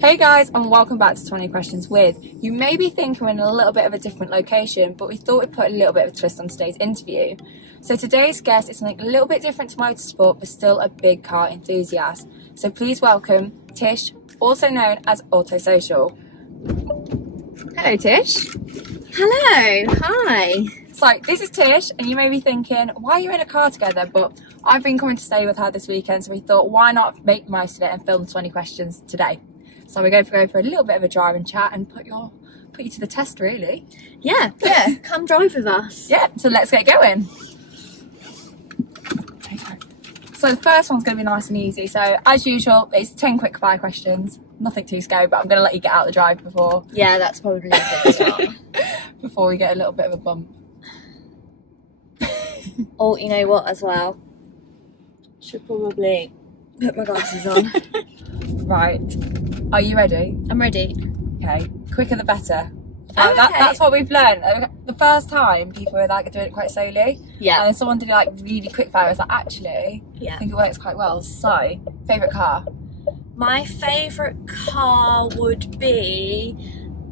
Hey guys, and welcome back to 20 Questions With. You may be thinking we're in a little bit of a different location, but we thought we'd put a little bit of a twist on today's interview. So today's guest is something a little bit different to motorsport, but still a big car enthusiast. So please welcome Tish, also known as Autosocial. Hello Tish. Hello, hi. So this is Tish, and you may be thinking, why are you in a car together? But I've been coming to stay with her this weekend, so we thought, why not make the most of it and film 20 questions today? So we're going to go for a little bit of a drive and chat and put you to the test, really. Yeah, come drive with us. Yeah, so let's get going. So the first one's going to be nice and easy. So as usual, it's 10 quick fire questions. Nothing too scary, but I'm going to let you get out the drive before. Yeah, that's probably a good start. Before we get a little bit of a bump. Oh, you know what as well? Should probably put my glasses on. Right. Are you ready? I'm ready. Okay. Quicker the better. Oh, okay. That's what we've learned. The first time people were like doing it quite slowly. Yeah. And then someone did it like really quick fire. I was like, actually, Yeah. I think it works quite well. So, favourite car? My favourite car would be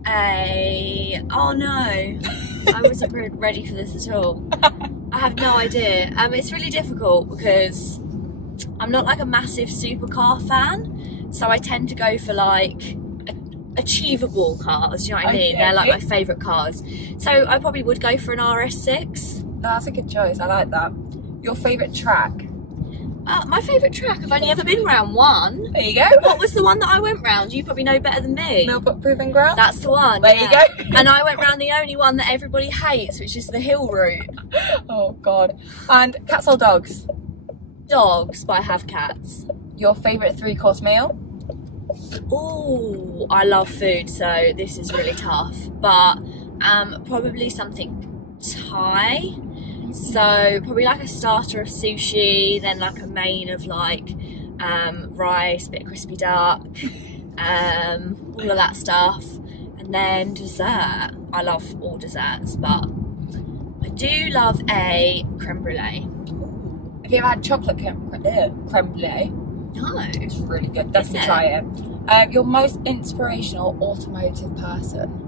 oh no, I wasn't ready for this at all. I have no idea. It's really difficult because I'm not like a massive supercar fan, so I tend to go for like achievable cars, you know what I mean? They're like my favourite cars. So I probably would go for an RS6. No, that's a good choice, I like that. Your favourite track? My favourite track, I've only ever been round one. There you go. What was the one that I went round? You probably know better than me. Millbrook Proving Ground? That's the one. There you go. And I went round the only one that everybody hates, which is the hill route. Oh God. And cats or dogs? Dogs, but I have cats. Your favourite 3-course meal? Oh, I love food, so this is really tough. But probably something Thai. So probably like a starter of sushi, then like a main of like rice, bit of crispy duck, all of that stuff, and then dessert. I love all desserts, but I do love a creme brulee. Have you ever had chocolate creme brulee? No. It's really good. Definitely try it. Your most inspirational automotive person?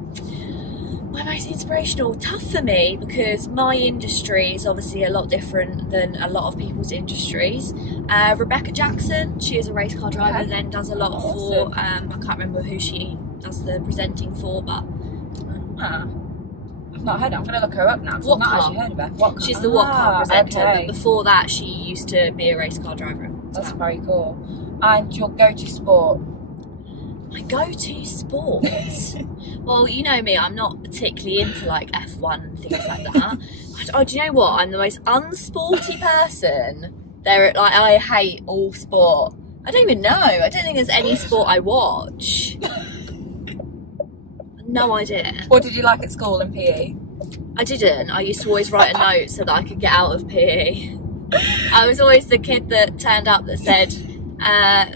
My most inspirational, tough for me because my industry is obviously a lot different than a lot of people's industries. Rebecca Jackson, she is a race car driver, then does a lot for, I can't remember who she does the presenting for, but... I've not heard it. I'm going to look her up now. I've not actually heard of her. What car? She's the What Car presenter, okay. but before that she used to be a race car driver. That's very cool. And your go-to sport? My go-to sport? Well, you know me, I'm not particularly into like F1 and things like that. Oh, do you know what? I'm the most unsporty person. I hate all sport. I don't even know. I don't think there's any sport I watch. No idea. What did you like at school in PE? I didn't. I used to always write a note so that I could get out of PE. I was always the kid that turned up that said,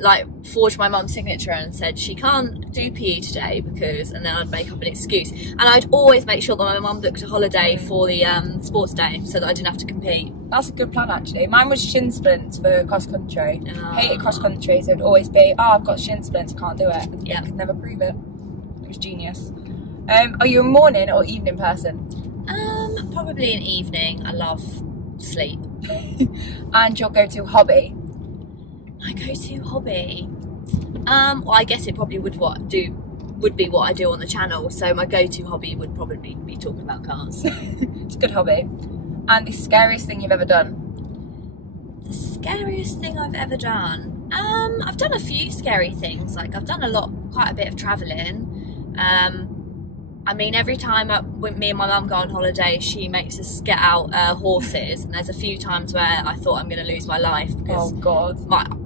like, forged my mum's signature and said she can't do PE today because, and then I'd make up an excuse. And I'd always make sure that my mum booked a holiday for the sports day so that I didn't have to compete. That's a good plan actually. Mine was shin splints for cross country. Hated cross country, so it'd always be, oh, I've got shin splints, I can't do it. And I could never prove it. It was genius. Are you a morning or evening person? Probably an evening. I love sleep. And your go-to hobby? My go-to hobby? Well, I guess it probably would be what I do on the channel. So my go-to hobby would probably be talking about cars. It's a good hobby. And the scariest thing you've ever done? The scariest thing I've ever done? I've done a few scary things. Like I've done quite a bit of travelling. I mean, every time me and my mum go on holiday, she makes us get out horses, and there's a few times where I thought I'm going to lose my life because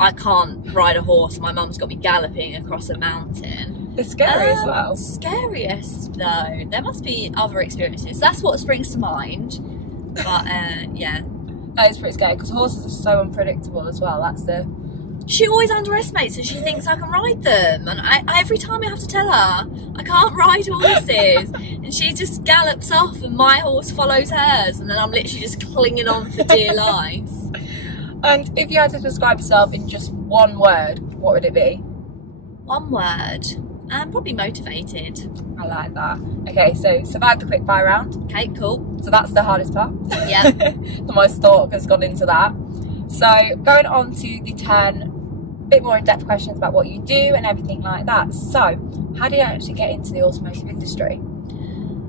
I can't ride a horse. My mum's got me galloping across a mountain. It's scary as well. Scariest though, there must be other experiences. That's what springs to mind. But yeah, that is pretty scary because horses are so unpredictable as well. She always underestimates and she thinks I can ride them, and every time I have to tell her I can't ride horses and she just gallops off and my horse follows hers, and then I'm literally just clinging on for dear life. And if you had to describe yourself in just one word, what would it be? One word. Probably motivated. I like that. Okay, so survive the quick fire round. Okay, cool. So that's the hardest part. Yeah. The most thought has gone into that. So going on to the 10 bit more in-depth questions about what you do and everything like that. So how do you actually get into the automotive industry?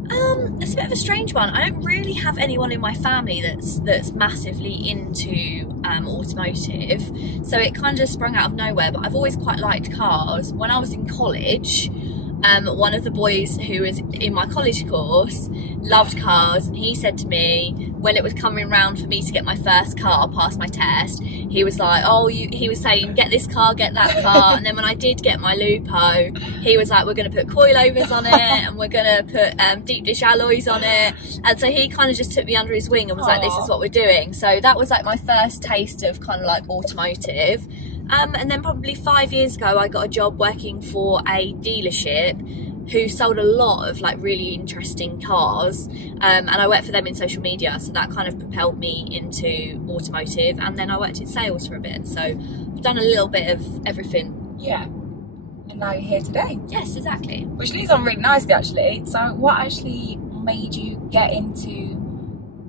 It's a bit of a strange one. I don't really have anyone in my family that's massively into automotive, so it kind of just sprung out of nowhere. But I've always quite liked cars. When I was in college, one of the boys who was in my college course loved cars, and he said to me when it was coming round for me to get my first car, pass my test, he was like, oh, he was saying, get this car, get that car. And then when I did get my Lupo, he was like, we're going to put coilovers on it, and we're going to put deep dish alloys on it. And so he kind of just took me under his wing and was like, this is what we're doing. So that was like my first taste of kind of like automotive. And then probably 5 years ago, I got a job working for a dealership who sold a lot of like really interesting cars, and I worked for them in social media, so that kind of propelled me into automotive. And then I worked in sales for a bit, so I've done a little bit of everything. Yeah, and now you're here today. Yes, exactly. Which leads on really nicely actually. So what actually made you get into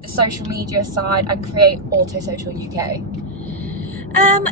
the social media side and create Auto Social UK?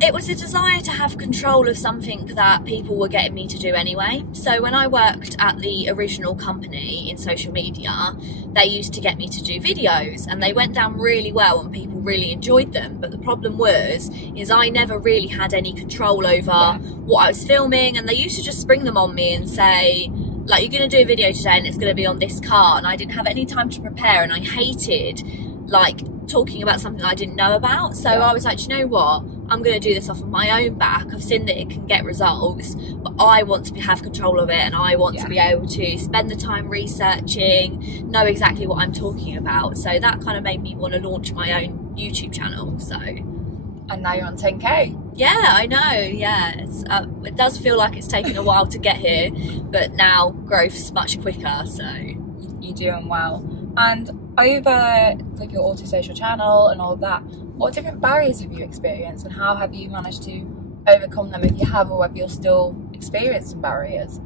It was a desire to have control of something that people were getting me to do anyway. So when I worked at the original company in social media, they used to get me to do videos, and they went down really well and people really enjoyed them. But the problem is I never really had any control over what I was filming, and they used to just spring them on me and say, like, you're going to do a video today and it's going to be on this car, and I didn't have any time to prepare, and I hated like talking about something I didn't know about. So I was like, you know what, I'm going to do this off of my own back. I've seen that it can get results, but I want to have control of it, and I want to be able to spend the time researching, know exactly what I'm talking about. So that kind of made me want to launch my own YouTube channel. So, and now you're on 10k. Yeah, I know. Yeah, it does feel like it's taken a while to get here, but now growth's much quicker. So you're doing well. And over like your Auto Social channel and all of that, what different barriers have you experienced, and how have you managed to overcome them, if you have, or whether you're still experiencing barriers?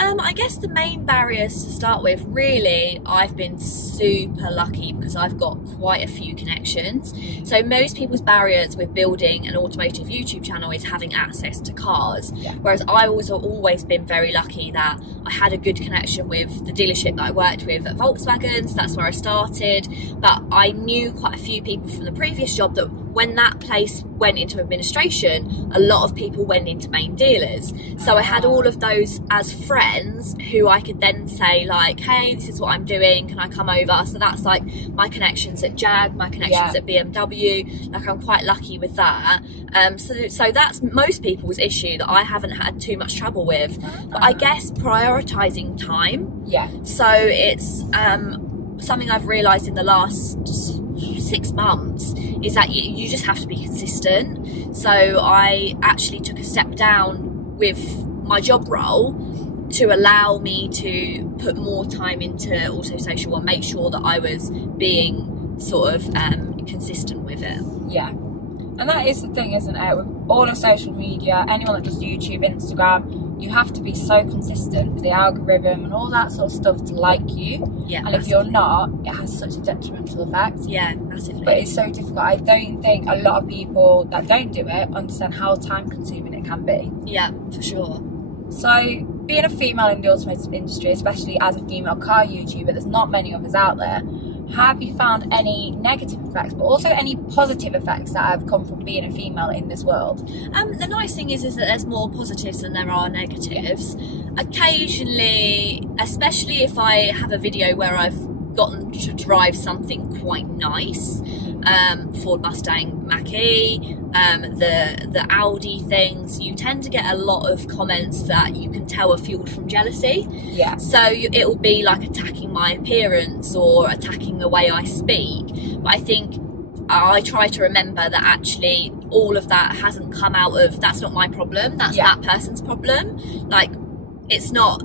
I guess the main barriers to start with, really, I've been super lucky because I've got quite a few connections. So most people's barriers with building an automotive YouTube channel is having access to cars. Whereas I've always been very lucky that I had a good connection with the dealership that I worked with at Volkswagen, so that's where I started. But I knew quite a few people from the previous job that when that place went into administration, a lot of people went into main dealers. So I had all of those as friends who I could then say like, hey, this is what I'm doing, can I come over? So that's like my connections at Jag, my connections at BMW. Like, I'm quite lucky with that. So that's most people's issue that I haven't had too much trouble with. But I guess prioritising time. So it's something I've realised in the last 6 months is that you just have to be consistent. So I actually took a step down with my job role to allow me to put more time into Auto Social and make sure that I was being sort of consistent with it. Yeah. And that is the thing, isn't it? With all of social media, anyone that does YouTube, Instagram, you have to be so consistent with the algorithm and all that sort of stuff to like you. Yeah. And if you're not, it has such a detrimental effect. Yeah, massively. But it's so difficult. I don't think a lot of people that don't do it understand how time consuming it can be. Yeah, for sure. So being a female in the automotive industry, especially as a female car YouTuber, there's not many of us out there. Have you found any negative effects, but also any positive effects that have come from being a female in this world? The nice thing is that there's more positives than there are negatives. Occasionally, especially if I have a video where I've gotten to drive something quite nice, Ford Mustang Mach-E, the Audi things, you tend to get a lot of comments that you can tell are fueled from jealousy. Yeah. So it will be like attacking my appearance or attacking the way I speak. But I think I try to remember that actually all of that hasn't come out of, that's not my problem, that's that person's problem. Like, it's not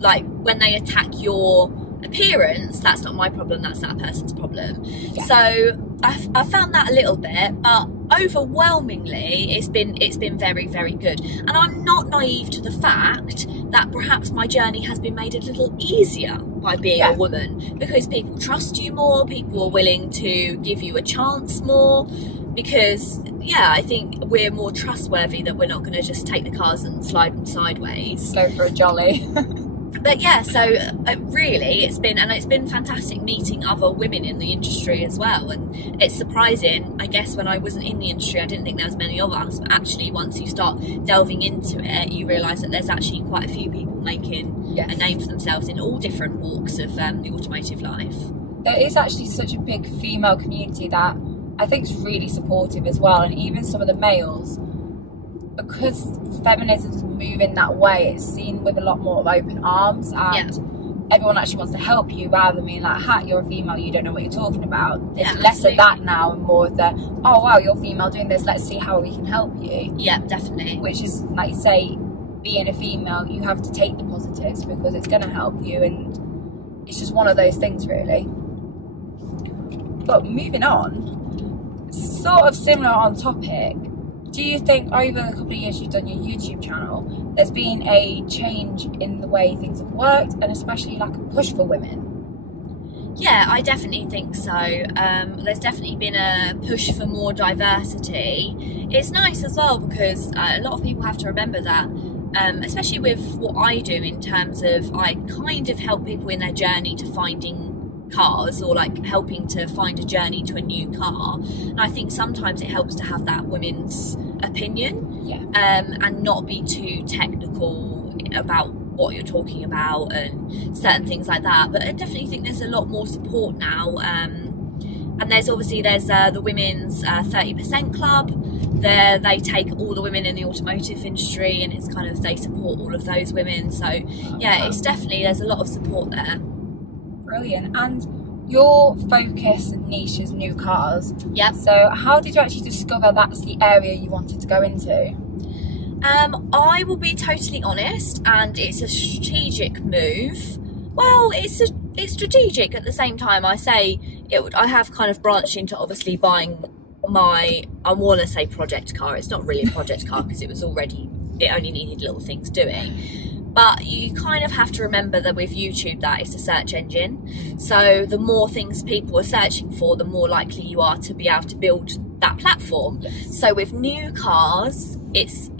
like when they attack your appearance, that's not my problem, that's that person's problem. So I found that a little bit, but overwhelmingly it's been very, very good. And I'm not naive to the fact that perhaps my journey has been made a little easier by being a woman, because people trust you more, people are willing to give you a chance more, because I think we're more trustworthy, that we're not going to just take the cars and slide them sideways, go for a jolly. But yeah, so really it's been fantastic meeting other women in the industry as well. And it's surprising, I guess, when I wasn't in the industry I didn't think there was many of us, but actually once you start delving into it you realise that there's actually quite a few people making a name for themselves in all different walks of the automotive life. There is actually such a big female community that I think is really supportive as well, and even some of the males, because feminism's moving that way, it's seen with a lot more of open arms, and everyone actually wants to help you, rather than being like, you're a female, you don't know what you're talking about. It's less of that now and more of the, oh wow, you're female doing this, let's see how we can help you. Yeah, definitely. Which is, like you say, being a female, you have to take the positives because it's going to help you, and it's just one of those things really. But moving on, sort of similar on topic, do you think over the couple of years you've done your YouTube channel, there's been a change in the way things have worked, and especially like a push for women? Yeah, I definitely think so. There's definitely been a push for more diversity. It's nice as well, because a lot of people have to remember that, especially with what I do in terms of, I kind of help people in their journey to finding cars, or like helping to find a journey to a new car, and I think sometimes it helps to have that women's opinion, and not be too technical about what you're talking about and certain things like that. But I definitely think there's a lot more support now, and there's the women's 30% club. There they take all the women in the automotive industry, and it's kind of, they support all of those women. So yeah, it's definitely, there's a lot of support there. Brilliant. And your focus and niche is new cars. Yep. So how did you actually discover that's the area you wanted to go into? I will be totally honest, and it's a strategic move. Well, it's strategic at the same time. I have kind of branched into obviously buying my, I want to say project car. It's not really a project car because it only needed little things doing. But you kind of have to remember that with YouTube, that it's a search engine. So the more things people are searching for, the more likely you are to be able to build that platform. Yes. So with new cars,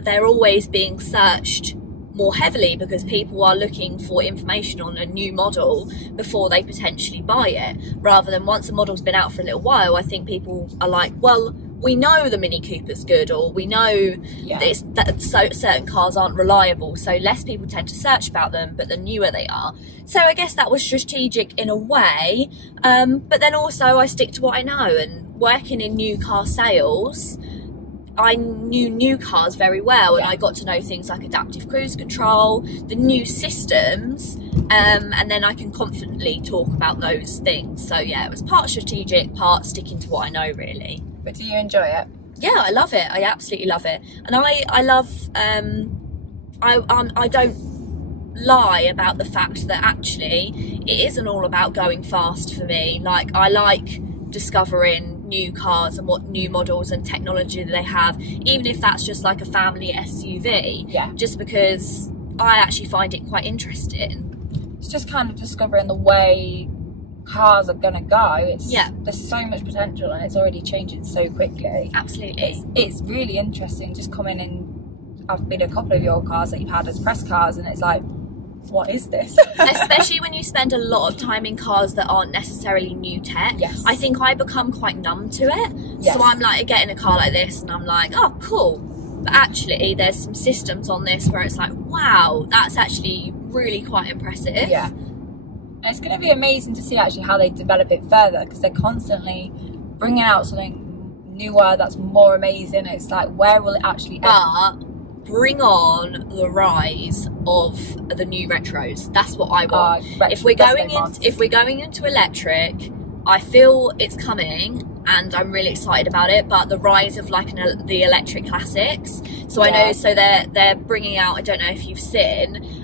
they're always being searched more heavily, because people are looking for information on a new model before they potentially buy it, rather than once a model's been out for a little while. I think people are like, well, we know the Mini Cooper's good, or we know certain cars aren't reliable, so less people tend to search about them, but the newer they are. So I guess that was strategic in a way, but then also I stick to what I know, and working in new car sales, I knew new cars very well, and I got to know things like adaptive cruise control, the new systems, and then I can confidently talk about those things. So yeah, it was part strategic, part sticking to what I know really. But do you enjoy it? Yeah, I love it. I absolutely love it. And I love, I don't lie about the fact that actually it isn't all about going fast for me. Like, I like discovering new cars and what new models and technology they have, even if that's just like a family SUV, just because I actually find it quite interesting. It's just kind of discovering the way cars are gonna go. There's so much potential, and it's already changing so quickly. Absolutely. It's really interesting just coming in. I've been in a couple of your cars that you've had as press cars, and it's like, what is this? Especially when you spend a lot of time in cars that aren't necessarily new tech. Yes. I think I become quite numb to it. Yes. So I'm like, I get in a car like this and I'm like, oh cool, but actually there's some systems on this where it's like, wow, that's actually really quite impressive. Yeah. And it's going to be amazing to see actually how they develop it further, because they're constantly bringing out something newer that's more amazing. It's like, where will it actually end? Bring on the rise of the new retros. That's what I want. If we're going into electric, I feel it's coming, and I'm really excited about it. But the rise of like the electric classics, so I know, so they're bringing out, I don't know if you've seen,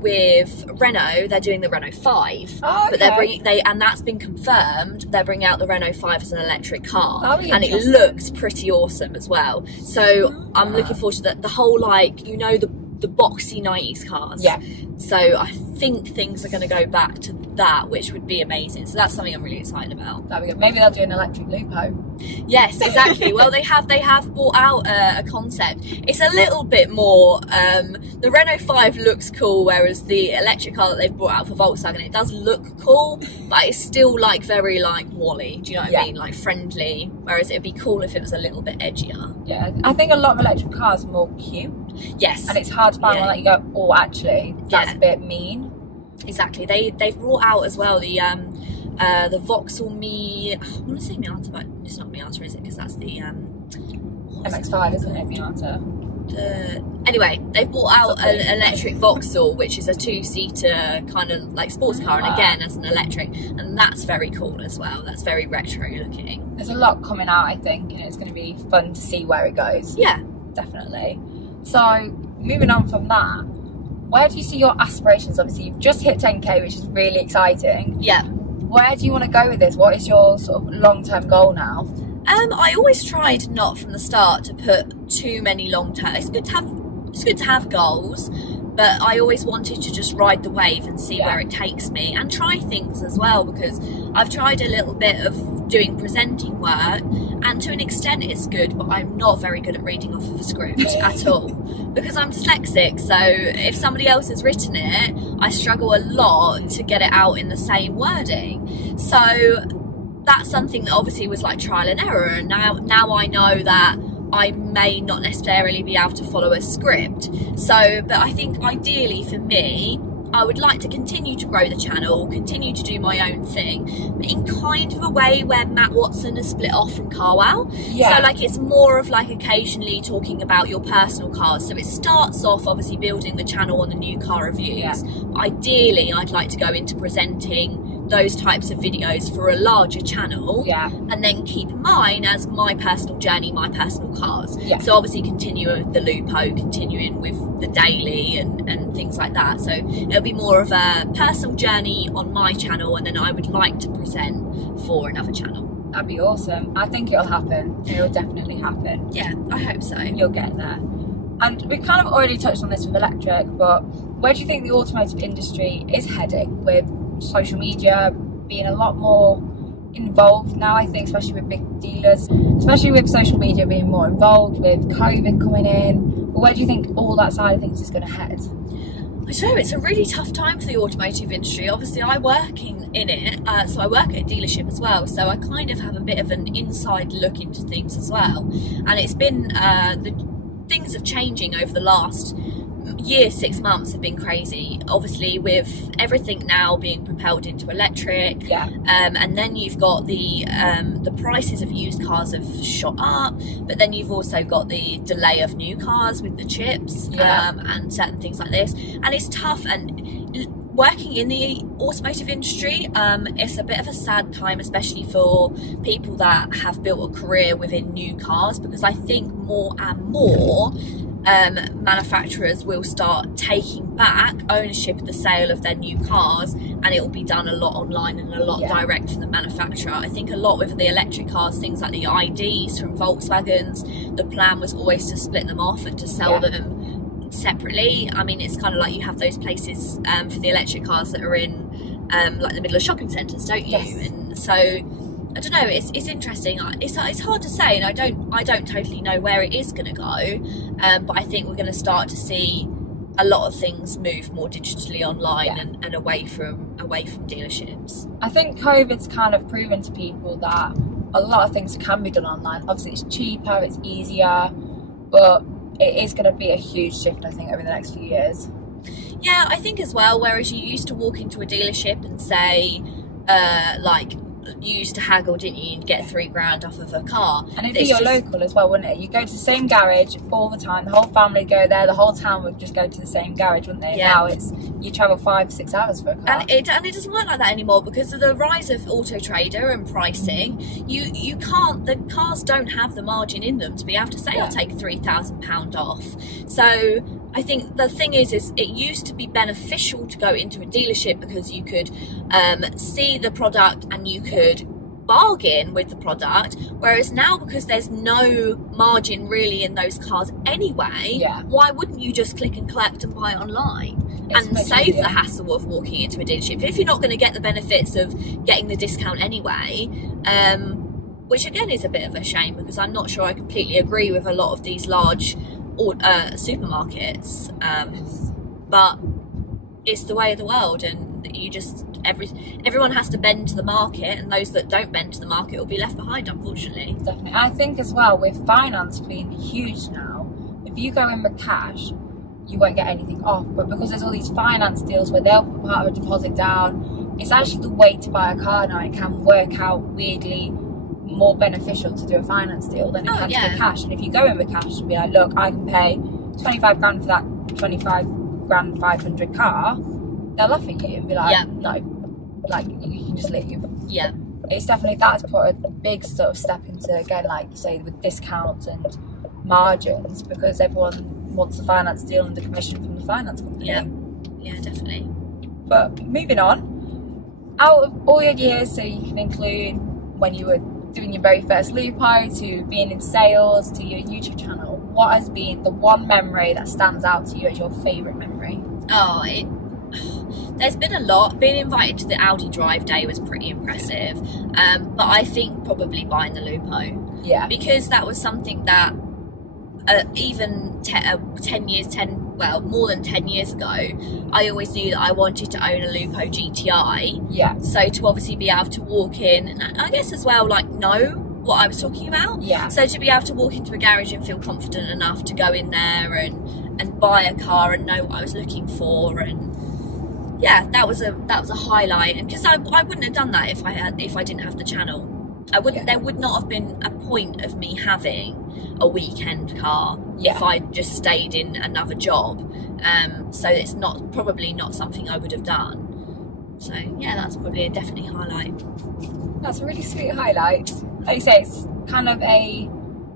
with Renault, they're doing the Renault 5, but they're bringing, and that's been confirmed, they're bringing out the Renault 5 as an electric car, and it looks pretty awesome as well. So I'm looking forward to the whole, like, you know, the boxy 90s cars. Yeah. So I think things are going to go back to that, which would be amazing. So that's something I'm really excited about. That'd be good. Maybe they'll do an electric Lupo. Yes, exactly. Well, they have brought out a concept. It's a little bit more. The Renault 5 looks cool, whereas the electric car that they've brought out for Volkswagen, it does look cool, but it's still like very like Wally. Do you know what I mean? Like friendly. Whereas it'd be cool if it was a little bit edgier. Yeah, I think a lot of electric cars are more cute. Yes. And it's hard to find one that you go, oh, actually, that's a bit mean. Exactly. They've brought out as well the Vauxhall I want to say Miata, but it's not Miata, is it? Because that's the MX-5, isn't it, Miata? Anyway, they've brought out an electric Vauxhall, which is a 2-seater kind of like sports car, and again as an electric, and that's very cool as well. That's very retro looking. There's a lot coming out, I think, and it's going to be fun to see where it goes. Yeah, definitely. So moving on from that, where do you see your aspirations? Obviously, you've just hit 10k, which is really exciting. Yeah. Where do you want to go with this? What is your sort of long-term goal now? I always tried not from the start to put too many long-term. It's good to have goals, but I always wanted to just ride the wave and see where it takes me, and try things as well, because I've tried a little bit of doing presenting work, and to an extent it's good, but I'm not very good at reading off of a script at all, because I'm dyslexic. So if somebody else has written it, I struggle a lot to get it out in the same wording. So that's something that obviously was like trial and error, and now I know that I may not necessarily be able to follow a script. So, but I think ideally for me, I would like to continue to grow the channel, continue to do my own thing, but in kind of a way where Matt Watson has split off from Carwow. Yeah. So like it's more of like occasionally talking about your personal cars. So it starts off obviously building the channel on the new car reviews. Yeah. Ideally, I'd like to go into presenting those types of videos for a larger channel, and then keep mine as my personal journey, my personal cars. So obviously continue with the Lupo, continuing with the daily and things like that. So it'll be more of a personal journey on my channel, and then I would like to present for another channel. That'd be awesome. I think it'll happen. It'll definitely happen. Yeah, I hope so. You'll get there. And we've kind of already touched on this with electric, but where do you think the automotive industry is heading with social media being a lot more involved now? I think especially with big dealers, especially with social media being more involved, with COVID coming in. But where do you think all that side of things is going to head? I don't know, it's a really tough time for the automotive industry. Obviously I work in it, so I work at a dealership as well, so I kind of have a bit of an inside look into things as well. And it's been, things are changing over the last year, 6 months have been crazy. Obviously with everything now being propelled into electric, and then you've got the prices of used cars have shot up, but then you've also got the delay of new cars with the chips, and certain things like this, and it's tough. And working in the automotive industry, it's a bit of a sad time, especially for people that have built a career within new cars, because I think more and more manufacturers will start taking back ownership of the sale of their new cars, and it will be done a lot online and a lot direct from the manufacturer. I think a lot with the electric cars, things like the IDs from Volkswagens, the plan was always to split them off and to sell them separately. I mean, it's kind of like you have those places for the electric cars that are in like the middle of shopping centres, don't you? And so I don't know, it's interesting. It's hard to say, and I don't totally know where it is going to go, but I think we're going to start to see a lot of things move more digitally online and away from dealerships. I think COVID's kind of proven to people that a lot of things can be done online. Obviously it's cheaper, it's easier, but it is going to be a huge shift, I think, over the next few years. Yeah, I think as well, whereas you used to walk into a dealership and say like you used to haggle, didn't you? You'd get $3,000 off of a car. And it'd be your local as well, wouldn't it? You go to the same garage all the time. The whole family would go there. The whole town would just go to the same garage, wouldn't they? Yeah. Now it's you travel 5-6 hours for a car. And it doesn't work like that anymore because of the rise of Auto Trader and pricing. You can't. The cars don't have the margin in them to be able to say, I'll take £3,000 off. So I think the thing is it used to be beneficial to go into a dealership because you could see the product and you could bargain with the product, whereas now, because there's no margin really in those cars anyway, why wouldn't you just click and collect and buy it online and save the hassle of walking into a dealership if you're not going to get the benefits of getting the discount anyway? Which again is a bit of a shame, because I'm not sure I completely agree with a lot of these large supermarkets, but it's the way of the world, and you just everyone has to bend to the market, and those that don't bend to the market will be left behind, unfortunately. Definitely. I think as well, with finance being huge now, if you go in with cash, you won't get anything off, but because there's all these finance deals where they'll put part of a deposit down, it's actually the way to buy a car now. It can work out weirdly more beneficial to do a finance deal than it can to do cash. And if you go in with cash and be like, look, I can pay £25,000 for that 25,000 500 car, they'll laugh at you and be like, no, like you can just leave. Yeah, it's definitely, that's put a big sort of step into, again, like you say, with discounts and margins, because everyone wants the finance deal and the commission from the finance company. Yeah, definitely. But moving on, out of all your years, so you can include when you were doing your very first Lupo, to being in sales, to your YouTube channel, what has been the one memory that stands out to you as your favourite memory? There's been a lot. Being invited to the Audi drive day was pretty impressive, but I think probably buying the Lupo. Yeah. Because that was something that even 10 years, more than 10 years ago, I always knew that I wanted to own a Lupo GTI. Yeah. So to obviously be able to walk in, and I guess as well, like, know what I was talking about. Yeah. So to be able to walk into a garage and feel confident enough to go in there and buy a car and know what I was looking for, and yeah, that was a highlight. And because I wouldn't have done that if I didn't have the channel. I wouldn't. There would not have been a point of me having a weekend car if I'd just stayed in another job. So it's probably not something I would have done. So yeah, that's probably a definitely highlight. That's a really sweet highlight. Like you say, it's kind of a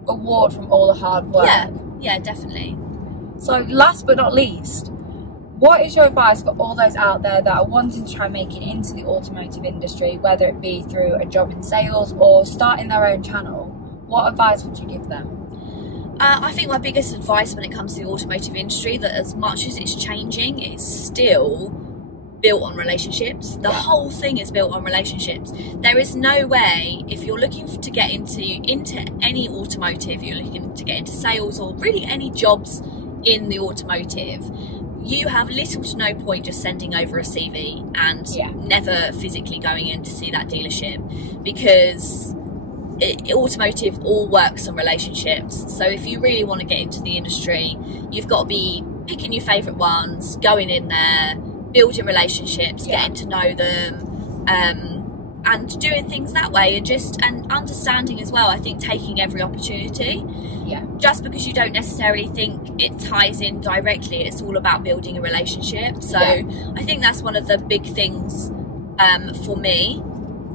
reward from all the hard work. Yeah, definitely. So last but not least, what is your advice for all those out there that are wanting to try and make it into the automotive industry, whether it be through a job in sales or starting their own channel? What advice would you give them? I think my biggest advice when it comes to the automotive industry, that as much as it's changing, it's still built on relationships. The whole thing is built on relationships. There is no way, if you're looking to get into any automotive, you're looking to get into sales or really any jobs in the automotive, you have little to no point just sending over a CV and never physically going in to see that dealership, because automotive all works on relationships. So if you really want to get into the industry, you've got to be picking your favourite ones, going in there, building relationships, getting to know them, and doing things that way, and understanding as well, I think, taking every opportunity. Just because you don't necessarily think it ties in directly, it's all about building a relationship. So I think that's one of the big things for me,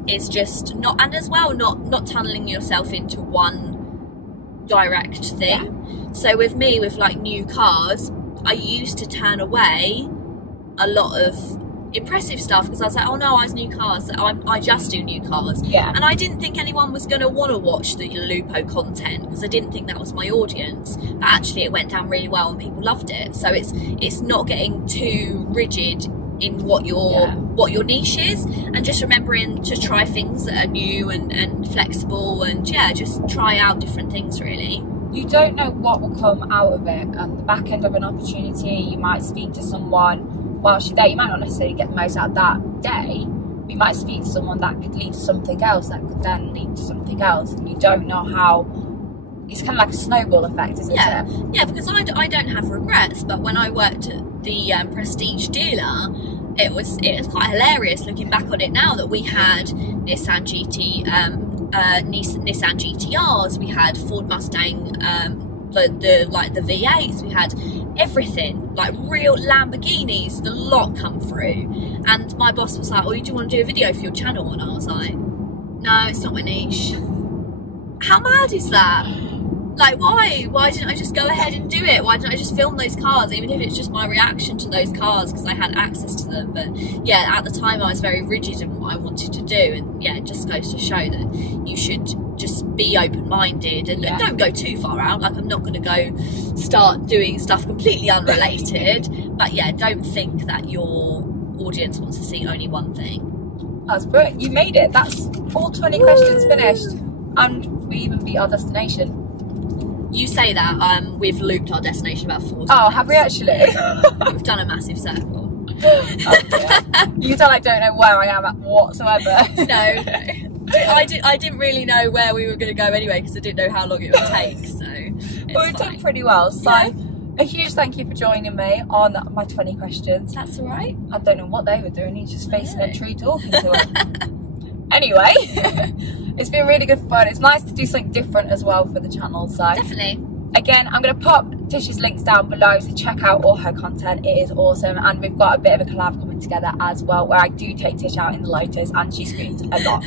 is just not tunneling yourself into one direct thing. So with me, with like new cars, I used to turn away a lot of impressive stuff because I was like, oh no, I new cars, I just do new cars. And I didn't think anyone was going to want to watch the Lupo content, because I didn't think that was my audience. But actually it went down really well and people loved it. So it's not getting too rigid in what your niche is, and just remembering to try things that are new and flexible, and just try out different things. Really, you don't know what will come out of it. At the back end of an opportunity, you might speak to someone whilst you're there. You might not necessarily get the most out of that day, but you might speak to someone that could lead to something else, that could then lead to something else, and you don't know how. It's kind of like a snowball effect, isn't it? Yeah, because I don't have regrets, but when I worked at the prestige dealer, it was quite hilarious looking back on it now, that we had Nissan GTRs, we had Ford Mustang, the V8s, we had everything, like real Lamborghinis, the lot come through. And my boss was like, "Oh, do you want to do a video for your channel?" And I was like, "No, it's not my niche." How mad is that? Like, why didn't I just go ahead and do it? Why didn't I just film those cars, even if it's just my reaction to those cars, because I had access to them? But yeah, at the time I was very rigid in what I wanted to do, and yeah, it just goes to show that you should just be open-minded and don't go too far out. Like, I'm not going to go start doing stuff completely unrelated, but yeah, don't think that your audience wants to see only one thing. That's brilliant. You made it. That's all 20 questions finished, and we even beat our destination. You say that, we've looped our destination about 4 times. Oh, have we actually? We've done a massive circle. Oh, yeah. You don't know where I am at whatsoever. No. I didn't really know where we were going to go anyway, because I didn't know how long it would take, so but we've done pretty well. So a huge thank you for joining me on my 20 questions. That's all right. I don't know what they were doing. He's just facing a tree talking to it. Anyway, it's been really good fun. It's nice to do something different as well for the channel. So definitely. Again, I'm going to pop Tish's links down below, so check out all her content. It is awesome, and we've got a bit of a collab coming together as well, where I do take Tish out in the Lotus and she screams a lot.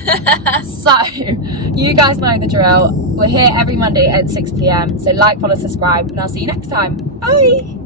So you guys know the drill. We're here every Monday at 6 PM, so like, follow, subscribe, and I'll see you next time. Bye.